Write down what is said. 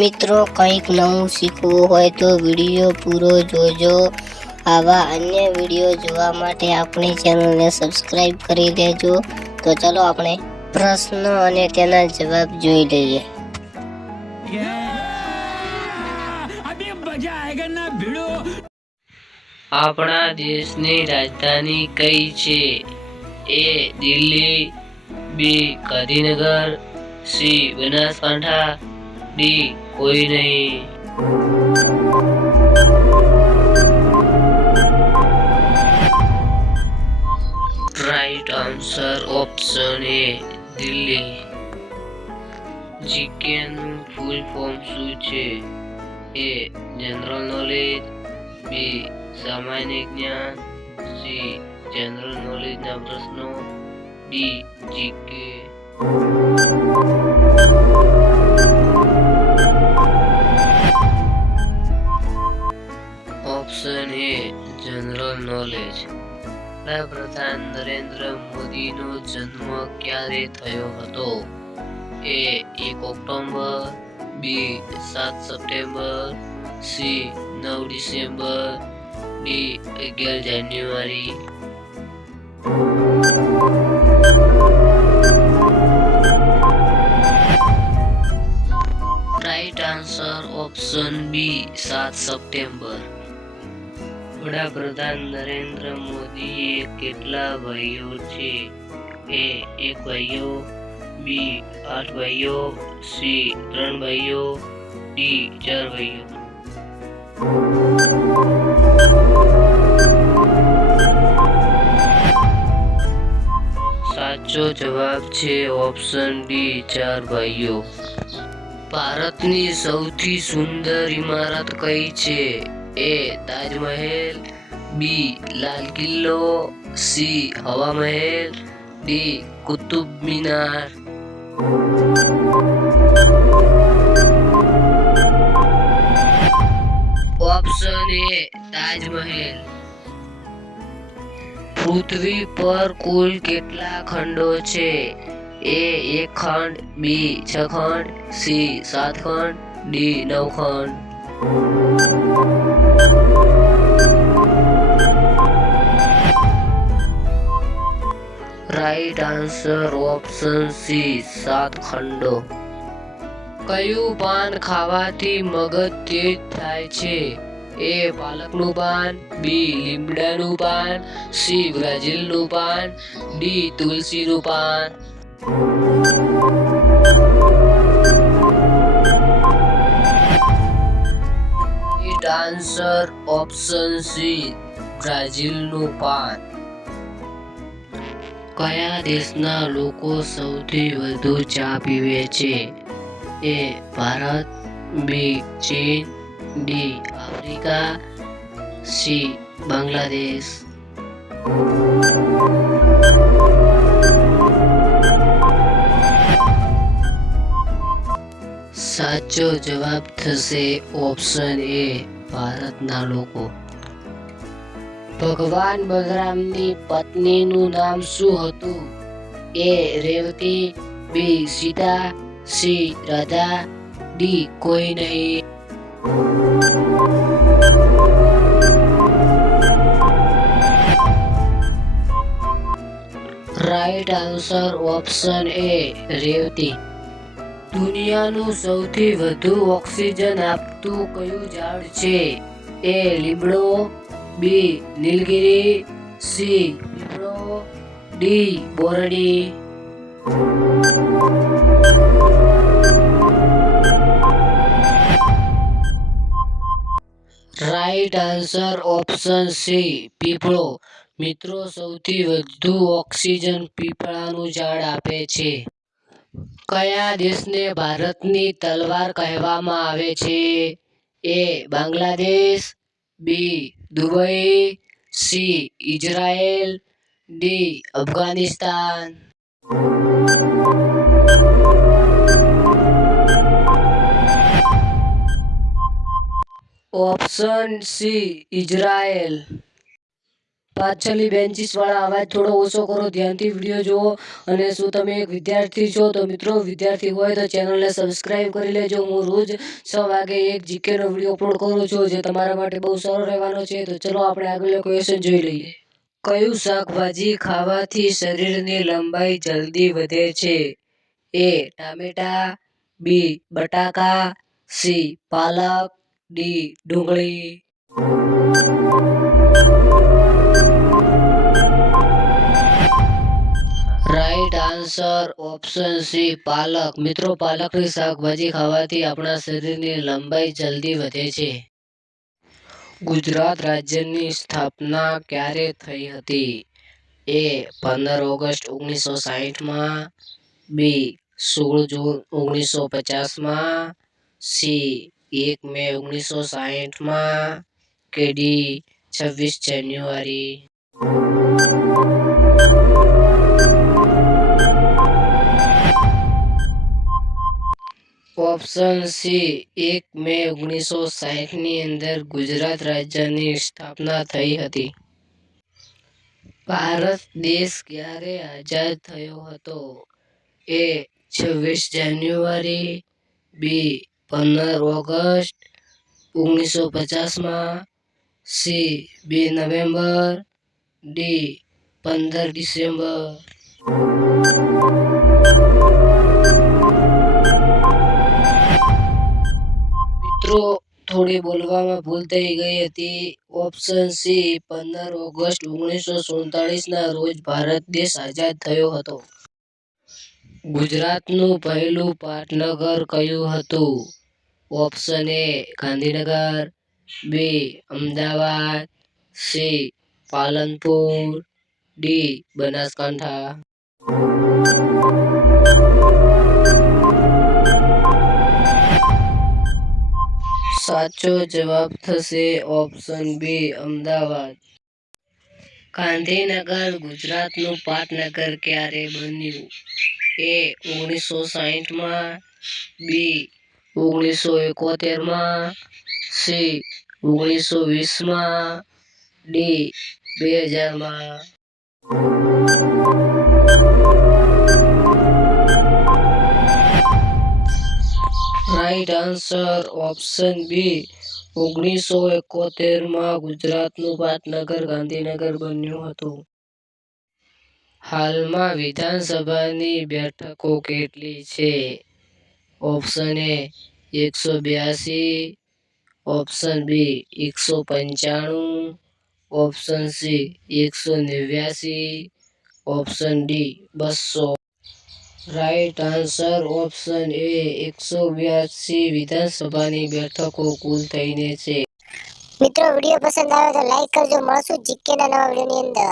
મિત્રો કંઈક નવું શીખવું હોય તો વિડીયો પૂરો જોજો। આવા અન્ય વિડીયો જોવા માટે આપણી ચેનલને સબસ્ક્રાઇબ કરી લેજો। તો ચાલો આપણે પ્રશ્ન અને તેના જવાબ જોઈ લઈએ। આપણા દેશની રાજધાની કઈ છે? એ દિલ્હી, બી ગાંધીનગર, સી બનાસકાંઠા, ડી કોઈ નહીં। રાઈટ આન્સર ઓપ્શન એ દિલ્હી। જીકે નું ફૂલ ફોર્મ શું છે? એ જનરલ નોલેજ, બી સામાન્ય જ્ઞાન, સી જનરલ નોલેજ ના પ્રશ્નો, D GK. Option A general knowledge. વડાપ્રધાન નરેન્દ્ર મોદીનો જન્મ ક્યારે થયો હતો? A 1 October, B 7 September, C 9 December, D 11 January. Right answer option B 7 September. વડાપ્રધાન નરેન્દ્ર મોદીએ કેટલા ભાઈઓ છે? એ 1 ભાઈઓ, બી 8 ભાઈઓ, સી 3 ભાઈઓ, ડી 4 ભાઈઓ। સાચો જવાબ છે ઓપ્શન ડી 4 ભાઈઓ। ભારતની સૌથી સુંદર ઇમારત કઈ છે? એ તાજમહેલ, બી લાલ Qila, C Hawa Mahal, D Qutub Minar. Option A Taj Mahal. પૃથ્વી પર કુલ કેટલા ખંડો છે? એ 1 ખંડ, બી 6 ખંડ, સી 7 ખંડ, ડી 9 ખંડ। રાઈટ આન્સર ઓપ્શન સી 7 ખંડો। કયું પાન ખાવાથી મગજ તેજ થાય છે? એ પાલકનું પાન, બી લીમડાનું પાન, સી બ્રાઝીલનું પાન, ડી તુલસીનું પાન। રાઈટ આન્સર ઓપ્શન સી બ્રાઝીલનું પાન। કયા દેશના લોકો સૌથી વધુ ચા પીવે છે? એ ભારત, બી ચીન, ડી આફ્રિકા, સી બાંગ્લાદેશ। સાચો જવાબ થશે ઓપ્શન એ ભારતના લોકો। ભગવાન બલરામની પત્નીનું નામ શું હતું? A Revati, B Sita, C Radha, D કોઈ નહીં। Right answer option A Revati. દુનિયાનું સૌથી વધુ ઓક્સિજન આપતું કયું ઝાડ છે? એ લીમડો, બી નીલગિરી, સી પીપળો, ડી બોરડી। રાઈટ આન્સર ઓપ્શન સી પીપળો। મિત્રો સૌથી વધુ ઓક્સિજન પીપળાનું ઝાડ આપે છે। કયા દેશને ભારતની તલવાર કહેવામાં આવે છે? A Bangladesh, B Dubai, C Israel, D Afghanistan. Option C Israel. પાછળની બેન્ચીસ વાળા અવાજ થોડો ઓછો કરો, ધ્યાનથી વિડીયો જુઓ. અને શું તમે એક વિદ્યાર્થી છો? તો મિત્રો વિદ્યાર્થી હોય તો ચેનલને સબસ્ક્રાઇબ કરી લેજો. હું રોજ 6 વાગે એક જીકે નો વિડીયો અપલોડ કરું છું, જે તમારા માટે બહુ સારો રહેવાનો છે. તો ચલો આપણે આગળનો ક્વેશ્ચન જોઈ લઈએ. કયું શાકભાજી ખાવાથી શરીરની લંબાઈ જલ્દી વધે છે? એ ટામેટા, બી બટાકા, સી પાલક, ડી ડુંગળી. રાઈટ આન્સર ઓપ્શન સી પાલક. મિત્રો પાલકની શાકભાજી ખાવાથી આપણા શરીરની લંબાઈ જલ્દી વધે છે. ગુજરાત રાજ્યની સ્થાપના ક્યારે થઈ હતી? એ 15 ઓગસ્ટ 1960માં, બી 16 જૂન 1950માં, સી 1 મે 1960માં, કે ડી 26 જાન્યુઆરી. ઓપ્શન સી 1 મે 1960ની અંદર ગુજરાત રાજ્યની સ્થાપના થઈ હતી. ભારત દેશ ક્યારે આઝાદ થયો હતો? એ 26 જાન્યુઆરી, બી 15 ઓગસ્ટ 1950માં, સી 2 નવેમ્બર, ડી 15 ડિસેમ્બર. મિત્રો થોડી બોલવામાં ભૂલ થઈ ગઈ હતી. ઓપ્શન સી 15 ઓગસ્ટ 1947ના રોજ ભારત દેશ આઝાદ થયો હતો. ગુજરાતનું પહેલું પાટનગર કયું હતું? Option A Gandhinagar, B Ahmedabad, C Palanpur, D Banaskantha. સાચો જવાબ થશે ઓપ્શન બી અમદાવાદ. ગાંધીનગર ગુજરાતનું પાટનગર ક્યારે બન્યું? એ 1960માં, બી 1971માં, સી 1920માં, ડી 2000માં. રાઈટ આન્સર ઓપ્શન બી 1971માં ગુજરાતનું પાટનગર ગાંધીનગર બન્યું હતું. હાલમાં વિધાનસભાની બેઠકો કેટલી છે? Option A 182, option B 195, option C 189, option D 200. Right answer option A 182 વિધાનસભાની બેઠકો કુલ થઈને છે. મિત્રો વિડીયો પસંદ આવે તો લાઈક કરજો. મળશું જીકેના નવા વિડીયોની અંદર.